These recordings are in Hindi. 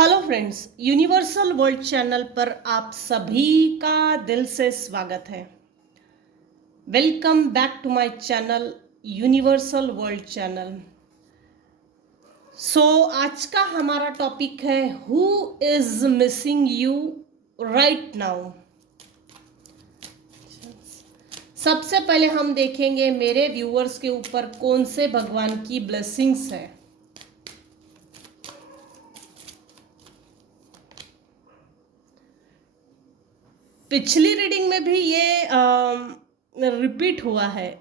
Hello friends, universal world channel पर आप सभी का दिल से स्वागत है। Welcome back to my channel universal world channel. आज का हमारा टॉपिक है who is missing you right now. सबसे पहले हम देखेंगे मेरे व्यूअर्स के ऊपर कौन से भगवान की ब्लेसिंग्स है। पिछली रीडिंग में भी ये रिपीट हुआ है।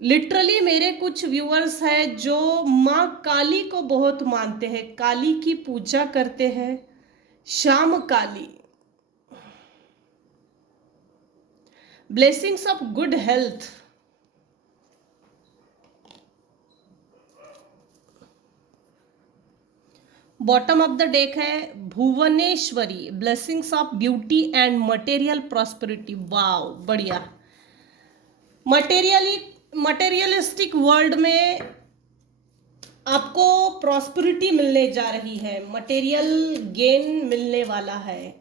लिटरली मेरे कुछ व्यूअर्स हैं जो माँ काली को बहुत मानते हैं, काली की पूजा करते हैं, Shyam Kali. Blessings of good health. Bottom of the deck है Bhuvaneshwari, blessings of beauty and material prosperity. Wow, बढ़िया। मटेरियलिस्टिक वर्ल्ड में आपको प्रॉस्पेरिटी मिलने जा रही है, मटेरियल गेन मिलने वाला है।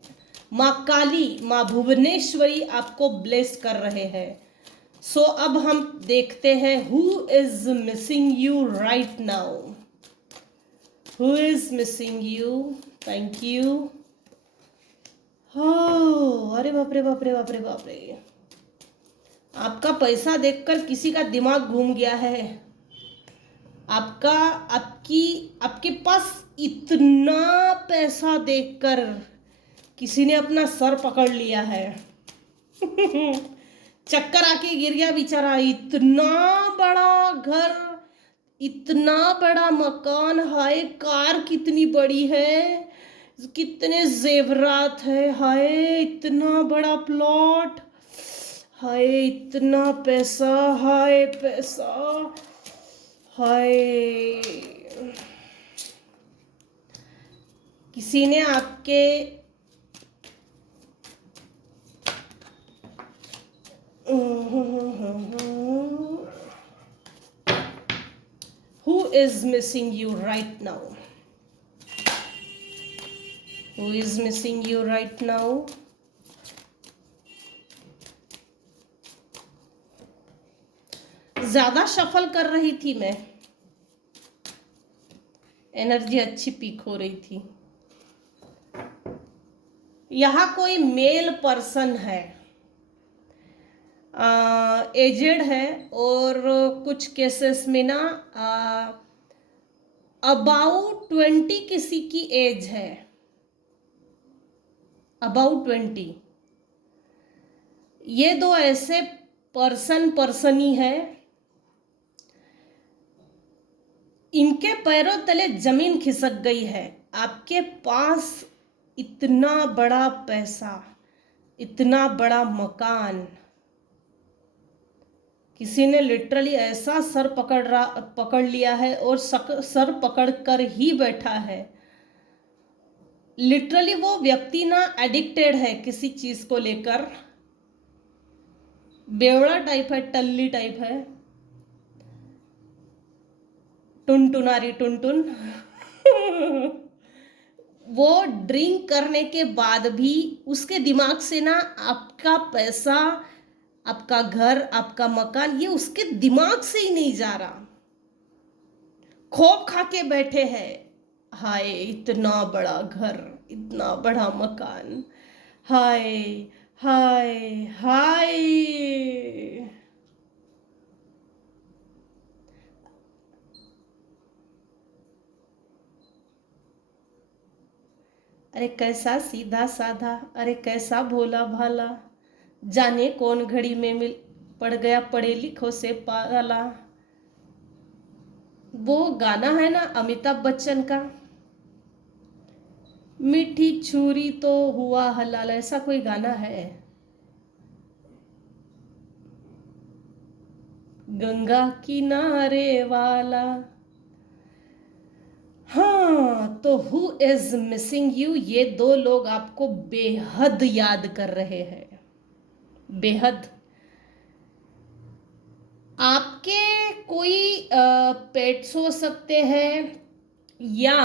माँ काली, माँ भुवनेश्वरी आपको ब्लेस कर रहे हैं। अब हम देखते हैं who is missing you right now. Who is missing you? Thank you. हो, अरे बाप रे बाप रे बाप रे बाप रे। आपका पैसा देखकर किसी का दिमाग घूम गया है। आपके पास इतना पैसा देखकर किसी ने अपना सर पकड़ लिया है। चक्कर आके गिर गया बेचारा। इतना बड़ा घर, इतना बड़ा मकान, हाय कार कितनी बड़ी है, कितने जेवरात है, हाय इतना बड़ा प्लॉट, हाय इतना पैसा, हाय पैसा, हाय। किसी ने आपके who is missing you right now? Who is missing you right now? ज्यादा शफल कर रही थी मैं, एनर्जी अच्छी पीक हो रही थी। यहाँ कोई मेल पर्सन है, एजेड है, और कुछ केसेस में ना अबाउट 20 किसी की एज है, अबाउट 20। ये दो ऐसे पर्सनी है, इनके पैरों तले जमीन खिसक गई है। आपके पास इतना बड़ा पैसा, इतना बड़ा मकान, किसी ने लिटरली ऐसा सर पकड़ लिया है और सर पकड़ कर ही बैठा है। लिटरली वो व्यक्ति ना एडिक्टेड है किसी चीज को लेकर, बेवड़ा टाइप है, टल्ली टाइप है, टुनटुनारी टुनटुन। वो ड्रिंक करने के बाद भी उसके दिमाग से ना आपका पैसा, आपका घर, आपका मकान, ये उसके दिमाग से ही नहीं जा रहा। खौफ खा के बैठे हैं, हाय इतना बड़ा घर, इतना बड़ा मकान, हाय हाय हाय। अरे कैसा सीधा साधा, अरे कैसा भोला भाला, जाने कौन घड़ी में मिल पड़ गया पढ़े लिखों से पाला। वो गाना है ना अमिताभ बच्चन का, मीठी छुरी तो हुआ हलाल, ऐसा कोई गाना है। गंगा किनारे वाला। हाँ, तो हु इज मिसिंग यू, ये दो लोग आपको बेहद याद कर रहे हैं, बेहद। आपके कोई पेट्स हो सकते हैं, या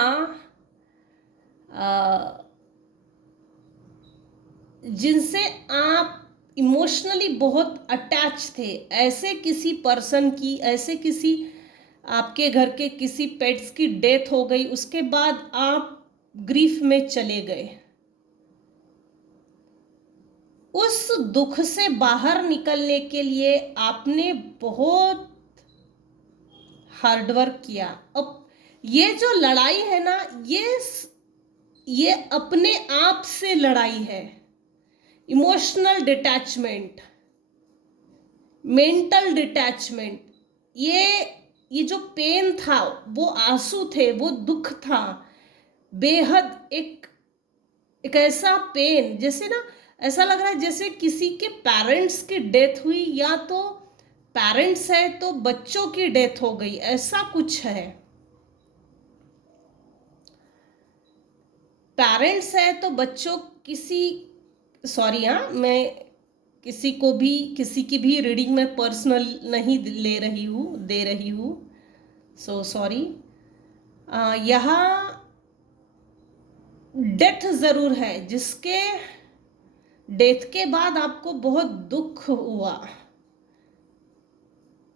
जिनसे आप इमोशनली बहुत अटैच थे, ऐसे किसी पर्सन की, ऐसे किसी आपके घर के किसी पेट्स की डेथ हो गई, उसके बाद आप ग्रीफ में चले गए। उस दुख से बाहर निकलने के लिए आपने बहुत हार्डवर्क किया। अब ये जो लड़ाई है ना, ये अपने आप से लड़ाई है। इमोशनल डिटैचमेंट, मेंटल डिटैचमेंट, ये जो पेन था, वो आंसू थे, वो दुख था, बेहद एक ऐसा पेन, जैसे ना ऐसा लग रहा है जैसे किसी के पेरेंट्स की डेथ हुई, या तो पेरेंट्स है तो बच्चों की डेथ हो गई, ऐसा कुछ है। पेरेंट्स है तो बच्चों किसी, सॉरी हाँ, मैं किसी की भी रीडिंग में पर्सनल नहीं दे रही हूँ, सो सॉरी। यहाँ डेथ जरूर है, जिसके डेथ के बाद आपको बहुत दुख हुआ।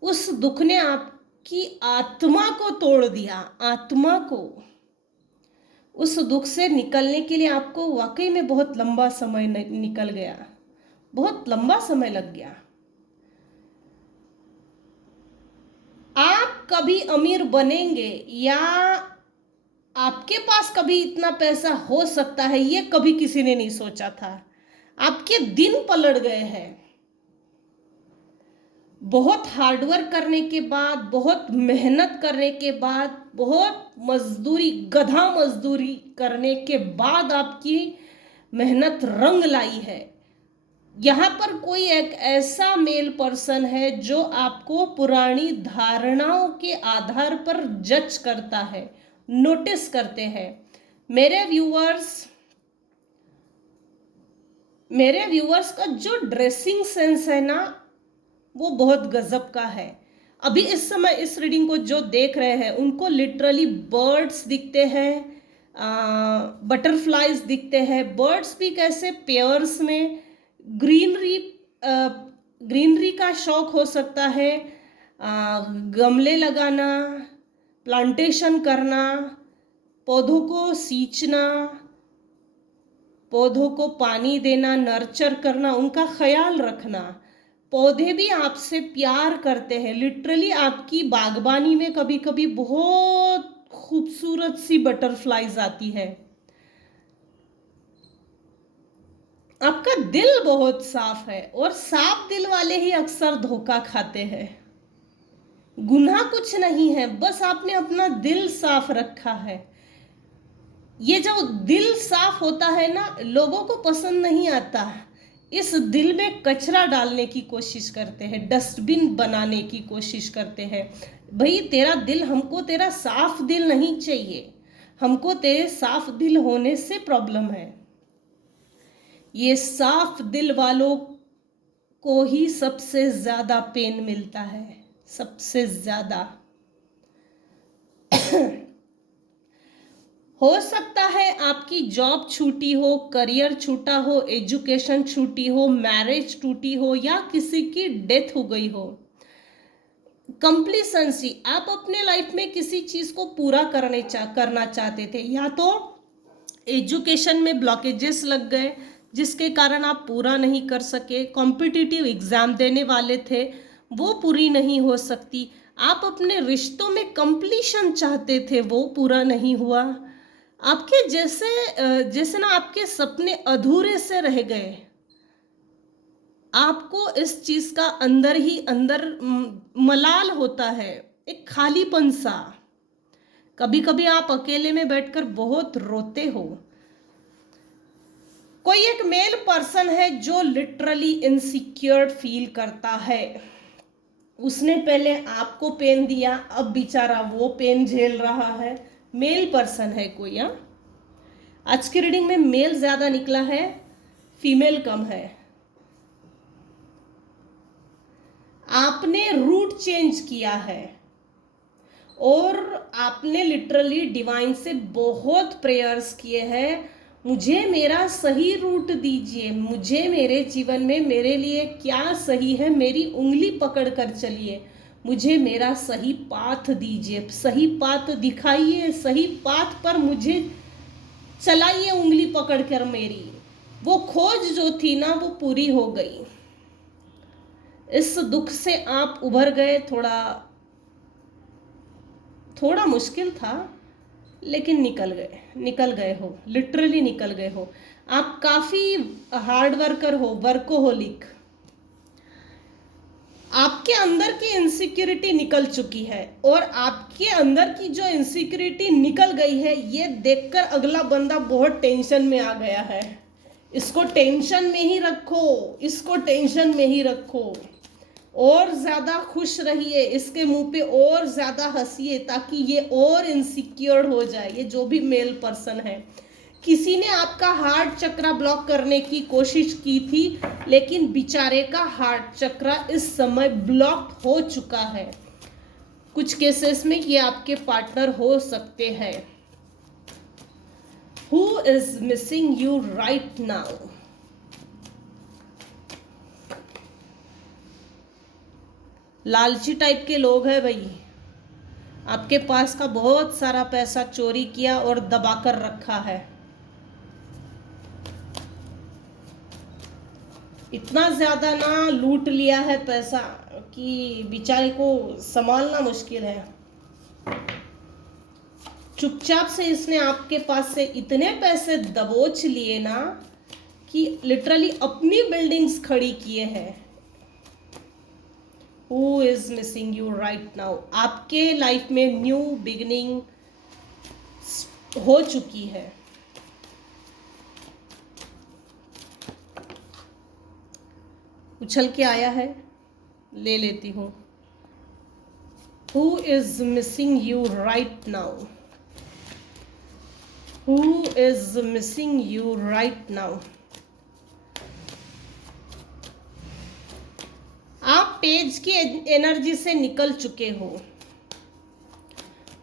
उस दुख ने आपकी आत्मा को तोड़ दिया, आत्मा को। उस दुख से निकलने के लिए आपको वाकई में बहुत लंबा समय निकल गया, बहुत लंबा समय लग गया। आप कभी अमीर बनेंगे या आपके पास कभी इतना पैसा हो सकता है, ये कभी किसी ने नहीं सोचा था। आपके दिन पलट गए हैं। बहुत हार्डवर्क करने के बाद, बहुत मेहनत करने के बाद, बहुत मजदूरी, गधा मजदूरी करने के बाद आपकी मेहनत रंग लाई है। यहाँ पर कोई एक ऐसा मेल पर्सन है जो आपको पुरानी धारणाओं के आधार पर जज करता है, नोटिस करते हैं। मेरे व्यूअर्स का जो ड्रेसिंग सेंस है ना, वो बहुत गजब का है। अभी इस समय इस रीडिंग को जो देख रहे हैं, उनको लिटरली बर्ड्स दिखते हैं, बटरफ्लाइज दिखते हैं। बर्ड्स भी कैसे, पेयर्स में, ग्रीनरी, ग्रीनरी का शौक हो सकता है, गमले लगाना, प्लांटेशन करना, पौधों को सींचना, पौधों को पानी देना, नर्चर करना, उनका ख्याल रखना। पौधे भी आपसे प्यार करते हैं। लिटरली आपकी बागबानी में कभी कभी बहुत खूबसूरत सी बटरफ्लाईज आती है। आपका दिल बहुत साफ है, और साफ दिल वाले ही अक्सर धोखा खाते हैं। गुनाह कुछ नहीं है, बस आपने अपना दिल साफ रखा है। ये जो दिल साफ होता है ना, लोगों को पसंद नहीं आता। इस दिल में कचरा डालने की कोशिश करते हैं, डस्टबिन बनाने की कोशिश करते हैं। भाई तेरा दिल, हमको तेरा साफ दिल नहीं चाहिए, हमको तेरे साफ दिल होने से प्रॉब्लम है। ये साफ दिल वालों को ही सबसे ज्यादा पेन मिलता है, सबसे ज्यादा। हो सकता है आपकी जॉब छूटी हो, करियर छूटा हो, एजुकेशन छूटी हो, मैरिज टूटी हो, या किसी की डेथ हो गई हो। कंप्लीसेंसी, आप अपने लाइफ में किसी चीज को पूरा करना चाहते थे, या तो एजुकेशन में ब्लॉकेजेस लग गए जिसके कारण आप पूरा नहीं कर सके। कॉम्पिटिटिव एग्जाम देने वाले थे, वो पूरी नहीं हो सकती। आप अपने रिश्तों में कंप्लीशन चाहते थे, वो पूरा नहीं हुआ। आपके जैसे ना आपके सपने अधूरे से रह गए। आपको इस चीज का अंदर ही अंदर मलाल होता है, एक खालीपन सा। कभी कभी आप अकेले में बैठकर बहुत रोते हो। कोई एक मेल पर्सन है जो लिटरली इनसिक्योर फील करता है। उसने पहले आपको पेन दिया, अब बेचारा वो पेन झेल रहा है। मेल पर्सन है कोई। आज की रीडिंग में मेल ज्यादा निकला है, फीमेल कम है। आपने रूट चेंज किया है, और आपने लिटरली डिवाइन से बहुत प्रेयर्स किए हैं, मुझे मेरा सही रूट दीजिए, मुझे मेरे जीवन में मेरे लिए क्या सही है, मेरी उंगली पकड़ कर चलिए, मुझे मेरा सही पाथ दीजिए, सही पाथ दिखाइए, सही पाथ पर मुझे चलाइए उंगली पकड़कर मेरी। वो खोज जो थी ना वो पूरी हो गई। इस दुख से आप उभर गए। थोड़ा मुश्किल था लेकिन निकल गए हो, लिटरली निकल गए हो। आप काफ़ी हार्ड वर्कर हो, वर्कोहोलिक। आपके अंदर की इनसिक्योरिटी निकल चुकी है, और आपके अंदर की जो इनसिक्योरिटी निकल गई है ये देखकर अगला बंदा बहुत टेंशन में आ गया है। इसको टेंशन में ही रखो, इसको टेंशन में ही रखो, और ज़्यादा खुश रहिए, इसके मुंह पे और ज़्यादा हंसिए ताकि ये और इनसिक्योर हो जाए। ये जो भी मेल पर्सन है, किसी ने आपका हार्ट चक्रा ब्लॉक करने की कोशिश की थी, लेकिन बेचारे का हार्ट चक्रा इस समय ब्लॉक हो चुका है। कुछ केसेस में ये आपके पार्टनर हो सकते हैं। Who is missing you right now? लालची टाइप के लोग हैं भाई। आपके पास का बहुत सारा पैसा चोरी किया और दबा कर रखा है। इतना ज़्यादा ना लूट लिया है पैसा कि बेचारे को संभालना मुश्किल है। चुपचाप से इसने आपके पास से इतने पैसे दबोच लिए ना कि लिटरली अपनी बिल्डिंग्स खड़ी किए हैं। Who is missing you right now? आपके लाइफ में न्यू बिगिनिंग हो चुकी है। उछल के आया है, ले लेती हूँ। Who is missing you right now? Who is missing you right now? आप पेज की एनर्जी से निकल चुके हो।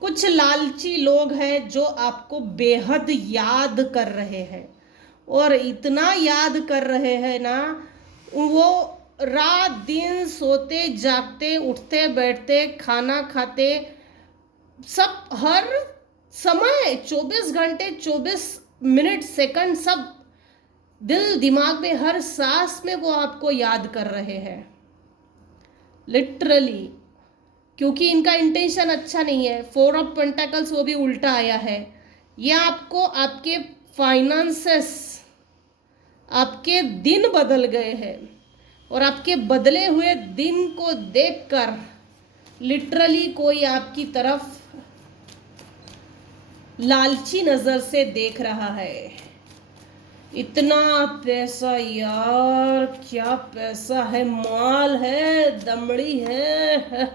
कुछ लालची लोग हैं जो आपको बेहद याद कर रहे हैं, और इतना याद कर रहे हैं ना, वो रात दिन सोते जागते उठते बैठते खाना खाते सब हर समय 24 घंटे 24 मिनट सेकंड सब दिल दिमाग में हर सांस में वो आपको याद कर रहे हैं लिटरली, क्योंकि इनका इंटेंशन अच्छा नहीं है। 4 ऑफ पेंटाकल्स वो भी उल्टा आया है। ये आपको आपके फाइनेंसेस, आपके दिन बदल गए हैं, और आपके बदले हुए दिन को देखकर लिटरली कोई आपकी तरफ लालची नज़र से देख रहा है। इतना पैसा यार, क्या पैसा है, माल है, दमड़ी है।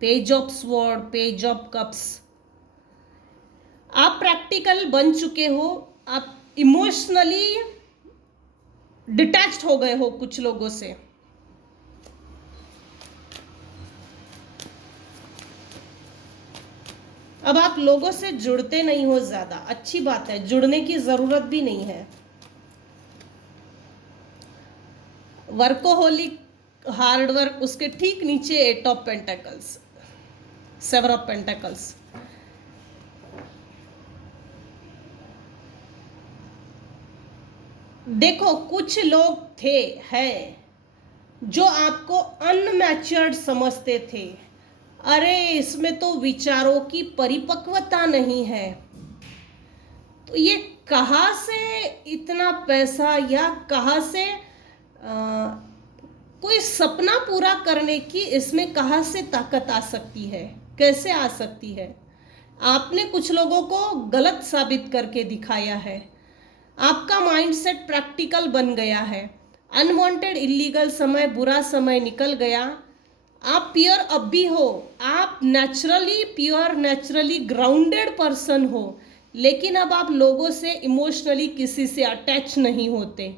Page of sword, page of cups. आप प्रैक्टिकल बन चुके हो, आप इमोशनली डिटैच्ड हो गए हो कुछ लोगों से। अब आप लोगों से जुड़ते नहीं हो ज़्यादा, अच्छी बात है, जुड़ने की ज़रूरत भी नहीं है। वर्कोहोलिक, हार्ड वर्क, उसके ठीक नीचे 8 ऑफ पेंटाकल्स, 7 ऑफ पेंटाकल्स। देखो कुछ लोग थे हैं जो आपको अनमैच्योर्ड समझते थे। अरे इसमें तो विचारों की परिपक्वता नहीं है, तो ये कहाँ से इतना पैसा, या कहाँ से कोई सपना पूरा करने की इसमें कहाँ से ताकत आ सकती है, कैसे आ सकती है। आपने कुछ लोगों को गलत साबित करके दिखाया है। आपका माइंडसेट प्रैक्टिकल बन गया है। अनवांटेड इलीगल समय, बुरा समय निकल गया। आप प्योर अब भी हो, आप naturally pure, naturally grounded person हो, लेकिन अब आप लोगों से इमोशनली किसी से अटैच नहीं होते,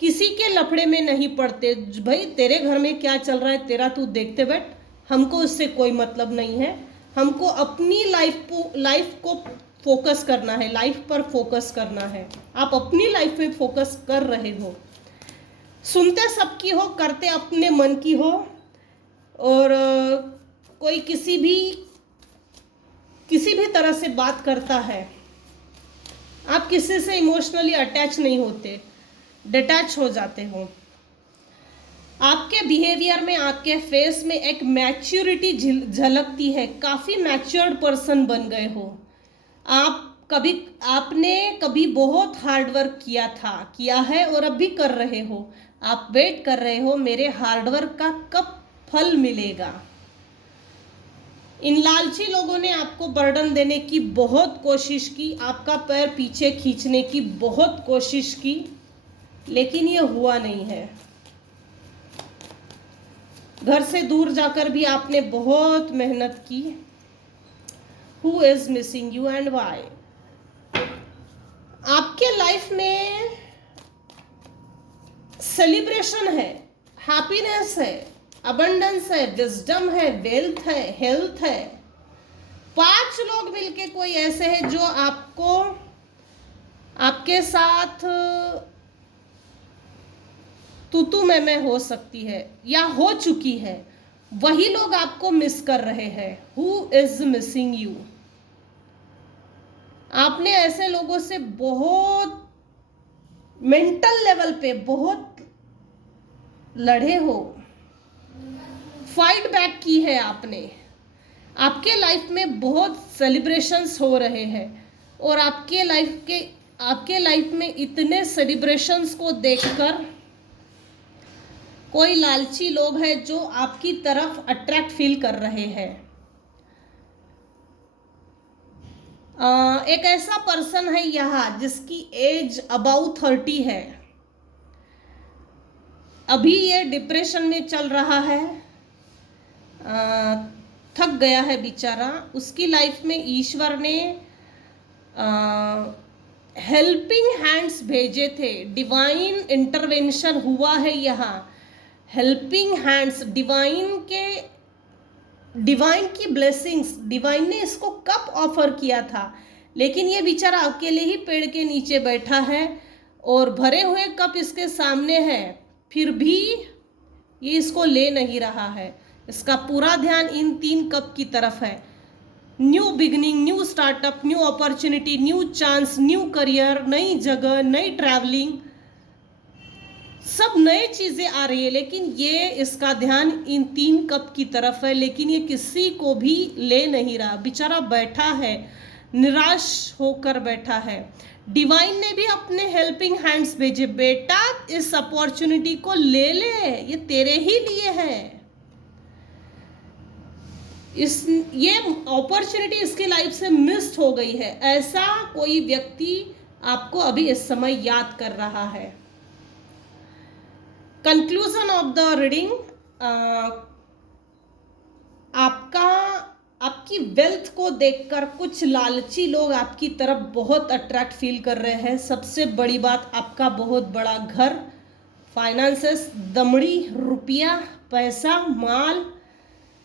किसी के लफड़े में नहीं पड़ते। भाई तेरे घर में क्या चल रहा है तेरा तू देखते बैठ, हमको उससे कोई मतलब नहीं है। हमको अपनी लाइफ को फोकस करना है, लाइफ पर फोकस करना है। आप अपनी लाइफ में फोकस कर रहे हो, सुनते सबकी हो, करते अपने मन की हो, और कोई किसी भी तरह से बात करता है, आप किसी से इमोशनली अटैच नहीं होते, डिटैच हो जाते हो। आपके बिहेवियर में, आपके फेस में एक मैच्योरिटी झलकती है, काफ़ी मैच्योर्ड पर्सन बन गए हो। आपने कभी बहुत हार्ड वर्क किया है और अब भी कर रहे हो। आप वेट कर रहे हो मेरे हार्डवर्क का कब फल मिलेगा। इन लालची लोगों ने आपको बर्डन देने की बहुत कोशिश की, आपका पैर पीछे खींचने की बहुत कोशिश की, लेकिन ये हुआ नहीं है। घर से दूर जाकर भी आपने बहुत मेहनत की। Who is missing you and why? आपके लाइफ में सेलिब्रेशन है, हैप्पीनेस है, अबंडेंस है, विजडम है, वेल्थ है, हेल्थ है। 5 लोग मिलके कोई ऐसे हैं जो आपके साथ तू मैं हो सकती है या हो चुकी है, वही लोग आपको मिस कर रहे हैं। Who is missing you? आपने ऐसे लोगों से बहुत मेंटल लेवल पे बहुत लड़े हो, फाइट बैक की है आपने। आपके लाइफ में बहुत सेलिब्रेशंस हो रहे हैं, और आपके लाइफ में इतने सेलिब्रेशंस को देखकर कोई लालची लोग हैं जो आपकी तरफ अट्रैक्ट फील कर रहे हैं। एक ऐसा पर्सन है यहाँ जिसकी एज अबाउट 30 है, अभी ये डिप्रेशन में चल रहा है, थक गया है बेचारा। उसकी लाइफ में ईश्वर ने हेल्पिंग हैंड्स भेजे थे, डिवाइन इंटरवेंशन हुआ है यहाँ। हेल्पिंग हैंड्स, डिवाइन की ब्लेसिंग्स, डिवाइन ने इसको कप ऑफर किया था, लेकिन ये बेचारा अकेले ही पेड़ के नीचे बैठा है और भरे हुए कप इसके सामने है, फिर भी ये इसको ले नहीं रहा है। इसका पूरा ध्यान इन 3 कप की तरफ है। New beginning, new startup, new opportunity, new chance, new career, नई जगह, नई ट्रैवलिंग, सब नए चीज़ें आ रही है, लेकिन ये इसका ध्यान इन 3 कप की तरफ है, लेकिन ये किसी को भी ले नहीं रहा। बेचारा बैठा है, निराश होकर बैठा है। डिवाइन ने भी अपने हेल्पिंग हैंड्स भेजे, बेटा इस अपॉर्चुनिटी को ले ले, ये तेरे ही लिए है। ये अपॉर्चुनिटी इसकी लाइफ से मिस्ड हो गई है, ऐसा कोई व्यक्ति आपको अभी इस समय याद कर रहा है। कंक्लूजन ऑफ द रीडिंग, आपकी वेल्थ को देखकर कुछ लालची लोग आपकी तरफ बहुत अट्रैक्ट फील कर रहे हैं। सबसे बड़ी बात, आपका बहुत बड़ा घर, फाइनेंसेस, दमड़ी, रुपया, पैसा, माल,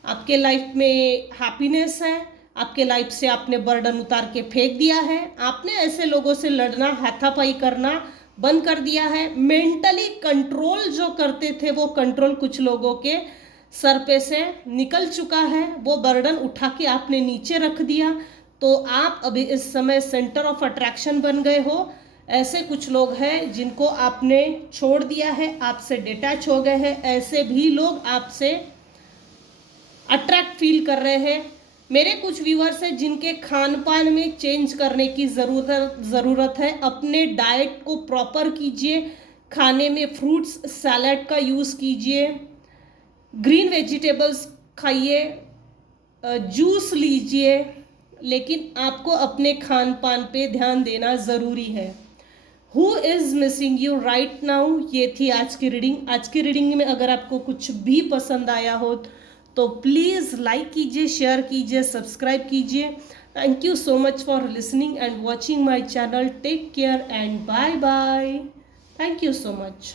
आपके लाइफ में हैप्पीनेस है। आपके लाइफ से आपने बर्डन उतार के फेंक दिया है। आपने ऐसे लोगों से लड़ना, हाथापाई करना बंद कर दिया है। मेंटली कंट्रोल जो करते थे, वो कंट्रोल कुछ लोगों के सर पे से निकल चुका है, वो बर्डन उठा के आपने नीचे रख दिया। तो आप अभी इस समय सेंटर ऑफ अट्रैक्शन बन गए हो। ऐसे कुछ लोग हैं जिनको आपने छोड़ दिया है, आपसे डिटैच हो गए हैं, ऐसे भी लोग आपसे अट्रैक्ट फील कर रहे हैं। मेरे कुछ व्यूअर्स हैं जिनके खान पान में चेंज करने की ज़रूरत है। अपने डाइट को प्रॉपर कीजिए, खाने में फ्रूट्स सैलड का यूज़ कीजिए, ग्रीन वेजिटेबल्स खाइए, जूस लीजिए, लेकिन आपको अपने खान पान पे ध्यान देना ज़रूरी है। Who is missing you right now, ये थी आज की रीडिंग। आज की रीडिंग में अगर आपको कुछ भी पसंद आया हो तो प्लीज़ लाइक कीजिए, शेयर कीजिए, सब्सक्राइब कीजिए। Thank you so much for listening and watching my channel. Take care and bye bye. Thank you so much.